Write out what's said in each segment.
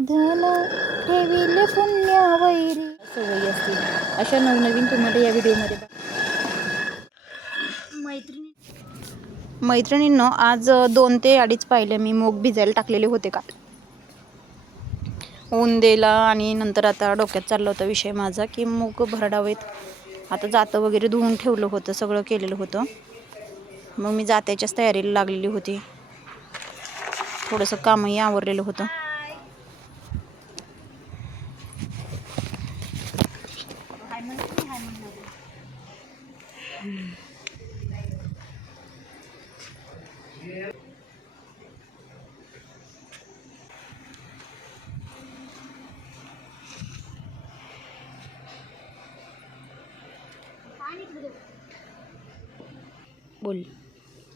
साधन ठेविले पुण्य वैरी सवयी असतील अशा नवनवीन तुम्हाला या व्हिडिओमध्ये मैत्रिणींनो आज 2 ते 2.5 पाहिले मी मूग भिजायला टाकलेले होते का ऊन द्यायला आणि नंतर आता डोक्यात चालला होता विषय माझा की मूग भरडावेत. आता जातं वगैरे धुवून ठेवलं होतं, सगळं केलेलं होतं. मग मी जात्याच्याच तयारीला लागलेली होती. थोडंसं कामही आवरलेलं होतं. बोल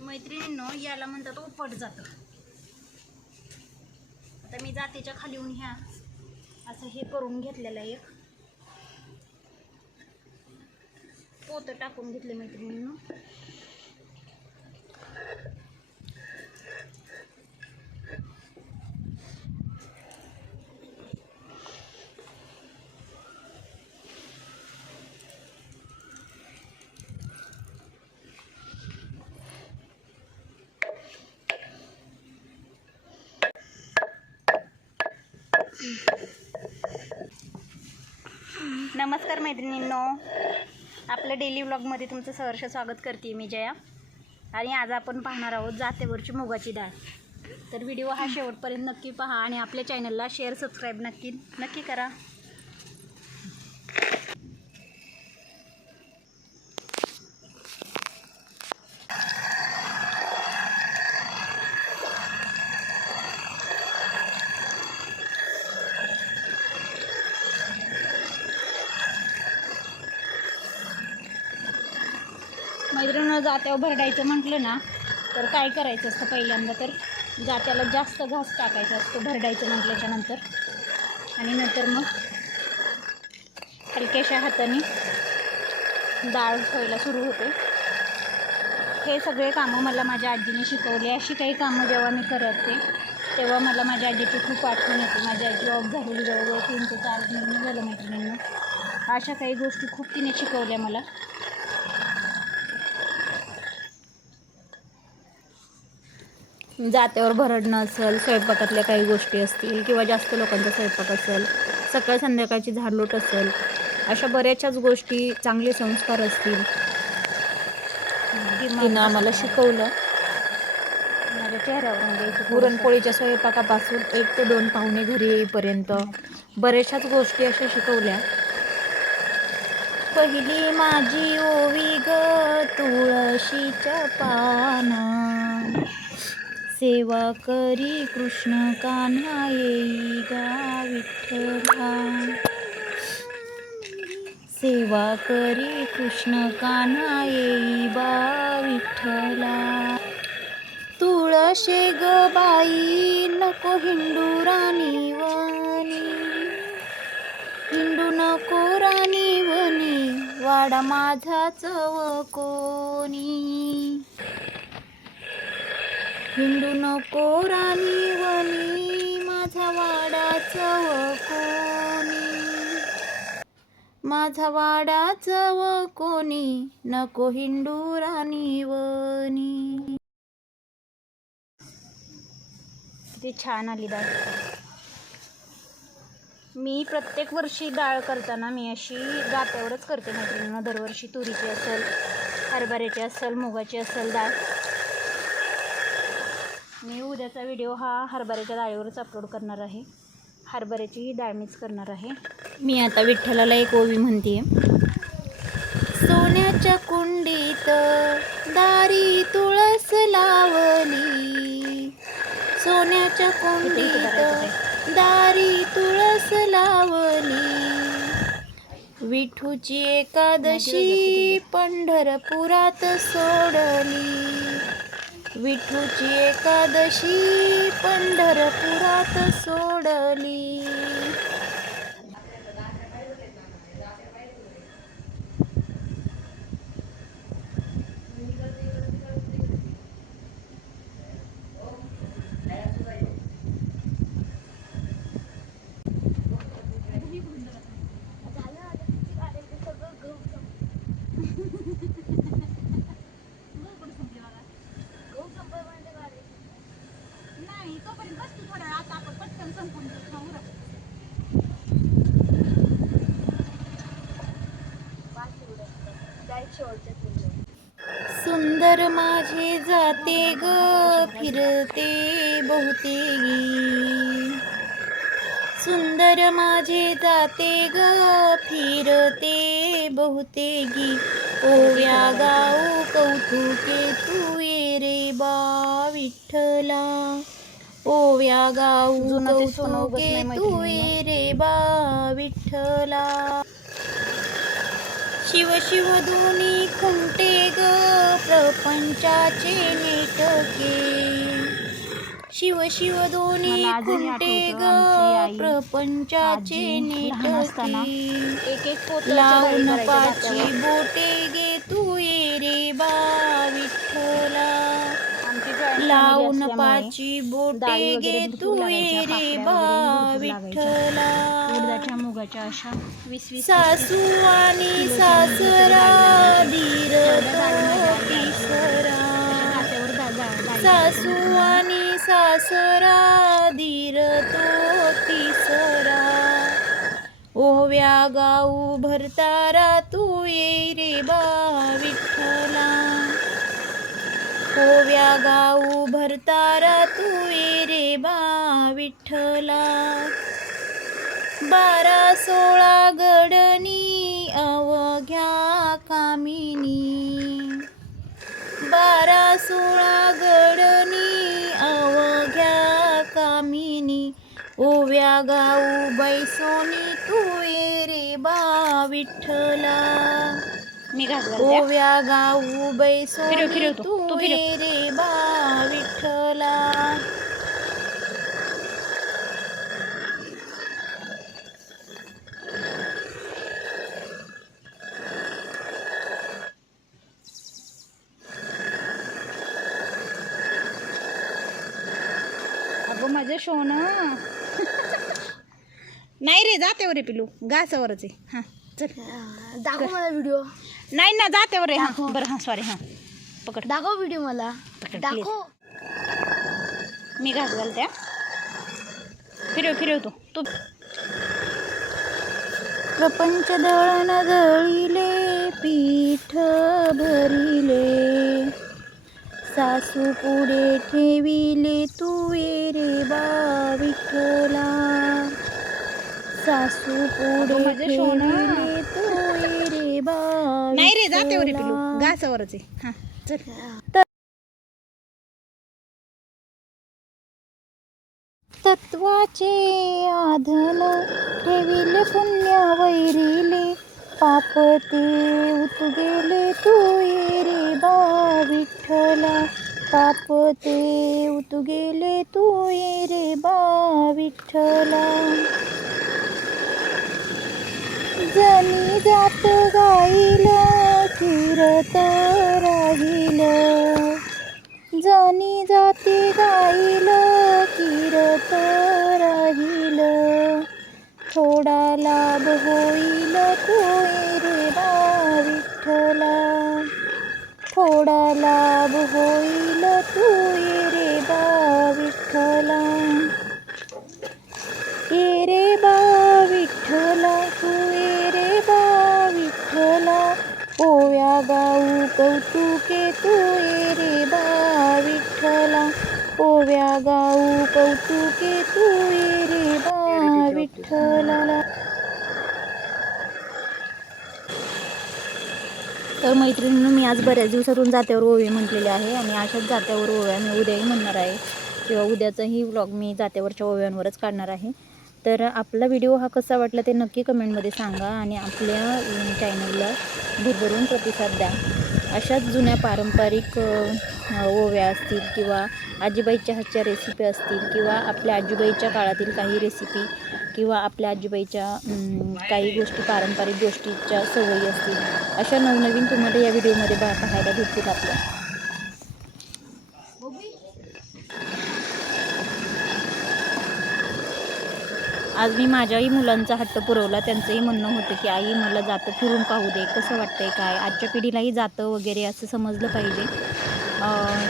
मैत्रिणींनो, याला म्हणतात उपट जातं. आता मी जातीच्या खाली येऊन ह्या असं हे करून घेतलेलं आहे. एक पोतं टाकून घेतले मैत्रिणींनो. नमस्कार मैत्रिणींनो, आपल्या डेली व्लॉगमध्ये तुमचं सहर्ष स्वागत करते मी जया. आणि आज आपण पाहणार आहोत जातेवरची मुगाची डाळ. तर व्हिडिओ हा शेवटपर्यंत नक्की पहा आणि आपल्या चॅनलला शेअर सबस्क्राईब नक्की करा. मैत्रिणींनो, जात्यावर भरडायचं म्हटलं ना तर काय करायचं असतं, पहिल्यांदा तर जात्याला जास्त घास टाकायचा असतो भरडायचं म्हटल्याच्या नंतर. आणि नंतर मग हलक्याशा हाताने डाळ व्हायला सुरू होते. हे सगळे कामं मला माझ्या आजीने शिकवले. अशी काही कामं जेव्हा मी करते तेव्हा मला माझ्या आजीची खूप आठवण येते. माझी आजी ऑफ झालेली जवळजवळ 3 ते 4 महिने झालं मैत्रिणींनो. अशा काही गोष्टी खूप तिने शिकवल्या मला. जात्यावर भरडणं असेल, स्वयंपाकातल्या काही गोष्टी असतील किंवा जास्त लोकांचा स्वयंपाक असेल, सकाळ संध्याकाळची झाडलोट असेल, अशा बऱ्याचशाच गोष्टी, चांगले संस्कार असतील तिनं आम्हाला शिकवलं. माझ्या चेहऱ्यावर पुरणपोळीच्या स्वयंपाकापासून 1 ते 2 पाहुणे घरी येईपर्यंत बऱ्याचशाच गोष्टी अशा शिकवल्या. पहिली माझी ओवी ग तुळशीच्या पाना, सेवा करी कृष्ण कान्हा येई गा विठ्ठला, सेवा करी कृष्ण कान्हा येई बा विठ्ठला. तुळशे ग बाई नको हिंडू राणी वनी, हिंडू नको राणी वनी, वाडा माझा चव कोणी, हिंडू नको राणी वनी, माझा वाडा चव कोणी, माझा वाडा चव कोणी, नको हिंडू राणी वनी. किती छान आली डाळ. मी प्रत्येक वर्षी डाळ करताना मी अशी जात्यावरच करते मैत्रिणींना. दरवर्षी तुरीची असेल, हरभऱ्याची असेल, मुगाची असेल डाळ. मी उद्याचा व्हिडिओ हा हरभऱ्याच्या डाळीवरच अपलोड करणार आहे. हरभऱ्याची ही डाळ मीच करणार आहे. मी आता विठ्ठलाला एक ओवी म्हणते. सोन्याच्या कुंडीत दारी तुळस लावली, सोन्याच्या कुंडीत दारी तुळस लावली, विठूची एकादशी पंढरपुरात सोडली, विठूची एकादशी पंढरपुरात सोडली. सुंदर माझे जाते ग फिरते बहुतेगी, सुंदर माझे जाते ग फिरते बहुतेगी, ओव्या गाऊ कौतुके तू ये रे बा विठ्ठला, ओव्या गाऊ कौतुके तू ये रे बा विठ्ठला. शिव शिव दोन्ही खुंटे ग प्रपंचाचे नेटके, शिव शिव दोन्ही खुंटे ग प्रपंचाचे नेटके, लावून पाची बोटे गे तू ये रे बा विठ्ठला, लावून पाची बोटे गे तू ये रे बा विठ्ठला. उडदाच्या मुगाच्या अशा 20-20 सासू आणि सासरा धीर तो तिसरा, सासू आणि सासरा धीर तो तिसरा, ओव्या गाऊ भरतारा तू ये रे बा विठ्ठला, ओव्या गाऊ भरतारा तू ये रे बा विठ्ठला. 12-16 गडनी अवघ्या कामिनी, 12-16 गडनी अवघ्या कामिनी, ओव्या गाऊ बैसोनी तू ये रे बा विठ्ठला, ओव्या गाऊ बैसोनी तू ये रे बा विठ्ठला. अगं माझं सोनं नाही रे, जातेवर रे पिलू, घासावरच आहे. हां चल दाखव मला व्हिडिओ. नाही ना, जातेवर रे. हां बरं, हां सॉरी, हां पकड, दाखव व्हिडिओ मला, पकड दाखव. मी घास घालते. फिरव तू प्रपंच दळण दळिले पीठ भरिले, सासू पुढे ठेविले तू ये रे बा विठ्ठला, सासू पुढे ठेविले तू ये रे बा. नाही रे, जातेवर रे पिलू, घासावरच आहे. हां चल. तत्वाचे आधन ठेविले पुण्य वैरिले, पाप ते उत गेले तू ये रे बा विठ्ठला, पाप ते उत गेले तू ये रे बा विठ्ठला. जनी जात गाईल फिरत राहील, जनी जाती गाईल फिरत राहील, थोडा लाभ होईल तू ये रे बा विठ्ठला, थोडा लाभ होईल तू ये रे बा विठ्ठला, ये रे बा विठ्ठला तू ये रे बा विठ्ठला, ओव्या गाऊ कौतुके तू ये रे बा विठ्ठला, ओव्या गाऊ कौतुके तू ये रे बा विठ्ठला. तर मैत्रिणींनो, मी आज बऱ्याच दिवसातून जात्यावर ओवी म्हटलेले आहे आणि अशाच जात्यावर ओव्या मी उद्याही म्हणणार आहे, किंवा उद्याचाही व्लॉग मी जात्यावरच्या ओव्यांवरच काढणार आहे. तर आपला व्हिडिओ हा कसा वाटला ते नक्की कमेंटमध्ये सांगा आणि आपल्या चॅनलला भरभरून प्रतिसाद द्या. अशाच जुन्या पारंपरिक ओव्या असतील किंवा आजीबाईच्या हातच्या रेसिपी असतील किंवा आपल्या आजीबाईच्या काळातील काही रेसिपी किंवा आपल्या आजीबाईच्या काही गोष्टी, पारंपरिक गोष्टीच्या सवयी असतील, अशा नवनवीन तुम्हाला या व्हिडिओमध्ये पाहायला भेटतील आपल्या. आज मी माझ्याही मुलांचा हट्ट पुरवला. त्यांचंही म्हणणं होतं की आई मला जातं फिरून पाहू दे, कसं वाटतंय काय, आजच्या पिढीलाही जातं वगैरे असं समजलं पाहिजे,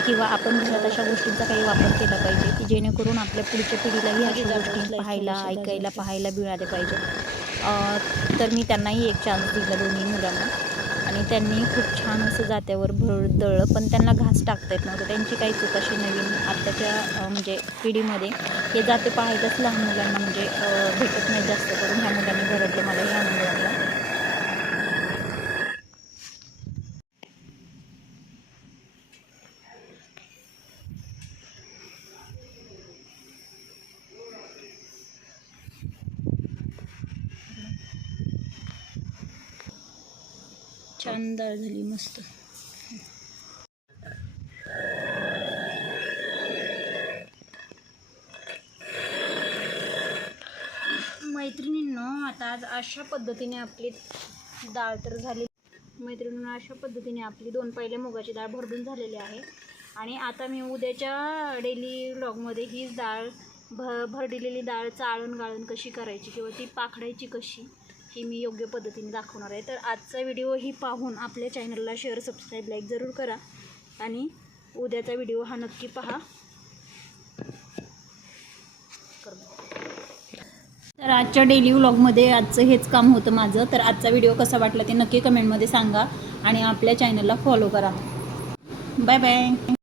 किंवा आपण घरात अशा गोष्टींचा काही वापर केला पाहिजे की जेणेकरून आपल्या पुढच्या पिढीलाही अशा गोष्टी पाहायला मिळाल्या पाहिजे. तर मी त्यांनाही एक चान्स दिला दोन्ही मुलांना आणि त्यांनी खूप छान असं जात्यावर दळलं, पण त्यांना घास टाकता येत नव्हतं. त्यांची काही चूक अशी नवीन आत्ताच्या म्हणजे पिढीमध्ये हे जाते पाहायलाच लहान मुलांना म्हणजे भेटत नाही जास्त करून. ह्या मुलांनी भरडलं, मला हे आनंद वाटला. छान डाळ झाली मस्त. मैत्रिणींनो, आता आज अशा पद्धतीने आपली डाळ तर झाली. मैत्रिणींनो, अशा पद्धतीने आपली 2 पहिल्या मुगाची डाळ भरडून झालेली आहे. आणि आता मी उद्याच्या डेली व्लॉगमध्ये हीच डाळ भरडलेली डाळ चाळून गाळून कशी करायची किंवा ती पाखडायची कशी ही मी योग्य पद्धतीने दाखवणार आहे. तर आजचा व्हिडिओ ही पाहून आपल्या चॅनलला शेअर, सबस्क्राईब, लाईक जरूर करा आणि उद्याचा व्हिडिओ हा नक्की पहा. तर आजच्या डेली व्लॉगमध्ये आजचं हेच काम होतं माझं. तर आजचा व्हिडिओ कसा वाटला ते नक्की कमेंटमध्ये सांगा आणि आपल्या चॅनलला फॉलो करा. Bye bye.